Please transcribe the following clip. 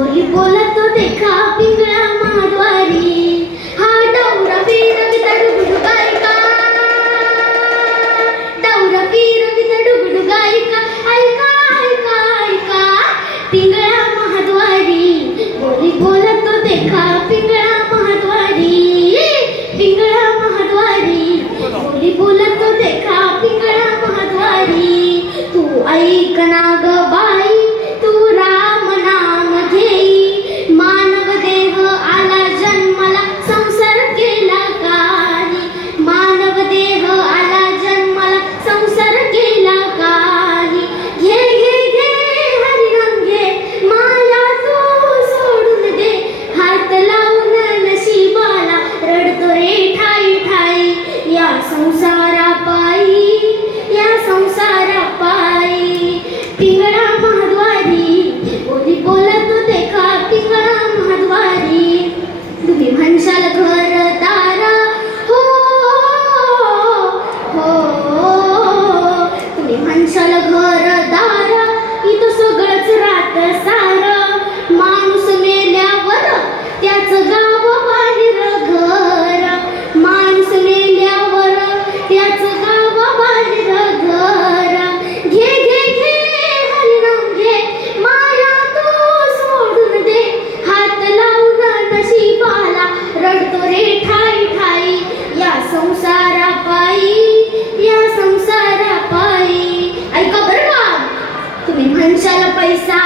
बोली बोलतो देखा पिंगळा महाद्वारी, हा डवरा फिरविता डुगडुगायका, डवरा फिरविता डुगडुगायका, ऐका ऐका ऐका पिंगळा महाद्वारी, बोली बोलतो देखा पिंगळा महाद्वारी, पिंगळा महाद्वारी, बोली बोलतो देखा पिंगळा महाद्वारी, तू ऐक ना ग बाई तू राम नाम घेई, मानव देह आला जन्माला संसार केला काही, मानव देह आला जन्माला संसार केला काही, घे घे घे हरिनाम घे माया तू सोडून दे, हात लावून नशिबाला रडतो रे ठाई ठाई, या संसारा पायी या संसारा पायी, पिंगळा महाद्वारी, बोली बोलतो देखा पिंगळा महाद्वारी, तुम्ही म्हणशाल घरदार हो हो, तुम्ही म्हणशाल घरदार इथं सगळंच राहत सार, माणूस मेल्यावर त्याच गाव बाहेर घर, माणूस मेल्यावर त्याच गाव बाहेर घर, घे घे घे हरिनाम घे माया तू सोडून दे, हात लावून नशिबाला रडतो रे ठाई ठाई, या संसारा पायी या संसारा पायी. ऐका बरं का, तुम्ही म्हणशाल पैसा